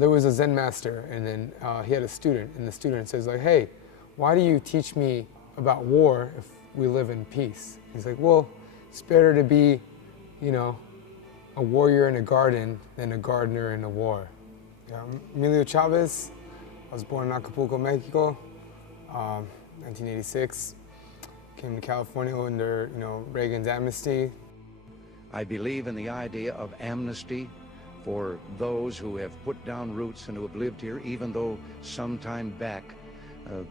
there was a Zen master, and then he had a student, and the student says like, hey, why do you teach me about war if we live in peace? He's like, well, it's better to be, you know, a warrior in a garden than a gardener in a war. Yeah, Emilio Chavez, I was born in Acapulco, Mexico, 1986. Came to California under, Reagan's amnesty. I believe in the idea of amnesty for those who have put down roots and who have lived here, even though some time back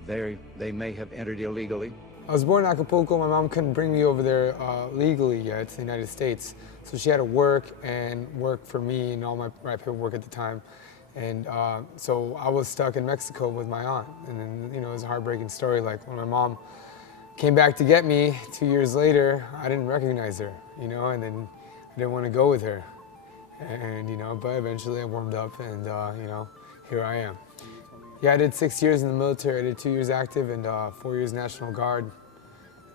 they may have entered illegally. I was born in Acapulco. My mom couldn't bring me over there legally yet to the United States, so she had to work for me and all my paperwork at the time. And so I was stuck in Mexico with my aunt. And then, it was a heartbreaking story. Like when my mom came back to get me 2 years later, I didn't recognize her, and then I didn't want to go with her. And, but eventually I warmed up and, here I am. Yeah, I did 6 years in the military. I did 2 years active and 4 years National Guard.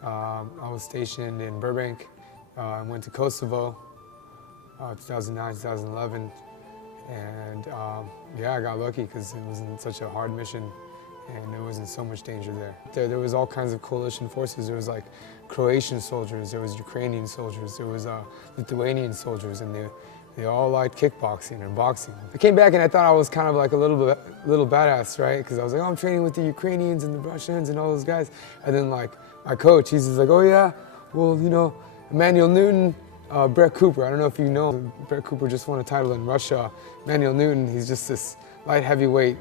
I was stationed in Burbank. I went to Kosovo, 2009, 2011. And I got lucky because it wasn't such a hard mission and there wasn't so much danger there. There was all kinds of coalition forces. There was like Croatian soldiers, there was Ukrainian soldiers, there was Lithuanian soldiers, and they all liked kickboxing and boxing. I came back and I thought I was kind of like a little badass, right? Because I was like, oh, I'm training with the Ukrainians and the Russians and all those guys. And then like my coach, he's just like, oh yeah, well, Emmanuel Newton, Brett Cooper, I don't know if you know, Brett Cooper just won a title in Russia. Emmanuel Newton, he's just this light heavyweight,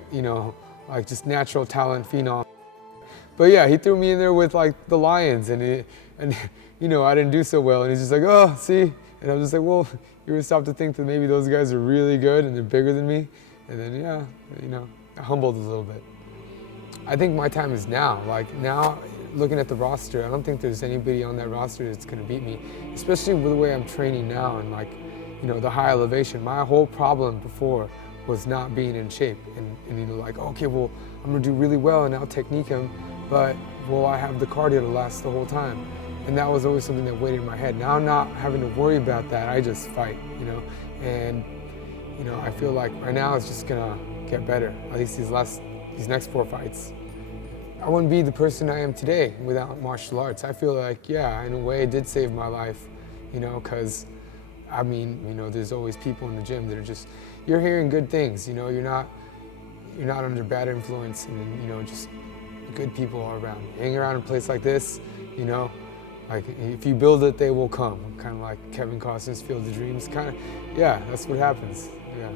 like just natural talent phenom. But yeah, he threw me in there with like the Lions and I didn't do so well. And he's just like, oh, see? And I was just like, well, you would stop to think that maybe those guys are really good and they're bigger than me. And then, I humbled a little bit. I think my time is now. Like now, looking at the roster, I don't think there's anybody on that roster that's gonna beat me, especially with the way I'm training now and like, the high elevation. My whole problem before was not being in shape and like, okay, well, I'm gonna do really well and I'll technique him, but will I have the cardio to last the whole time? And that was always something that weighed in my head. Now I'm not having to worry about that. I just fight, and I feel like right now it's just gonna get better. At least these next 4 fights. I wouldn't be the person I am today without martial arts. I feel like, yeah, in a way it did save my life, because there's always people in the gym that are just, you're hearing good things, you're not under bad influence, and just good people are around. Hang around a place like this, like if you build it, they will come. Kind of like Kevin Costner's Field of Dreams. Kind of, yeah, that's what happens. Yeah.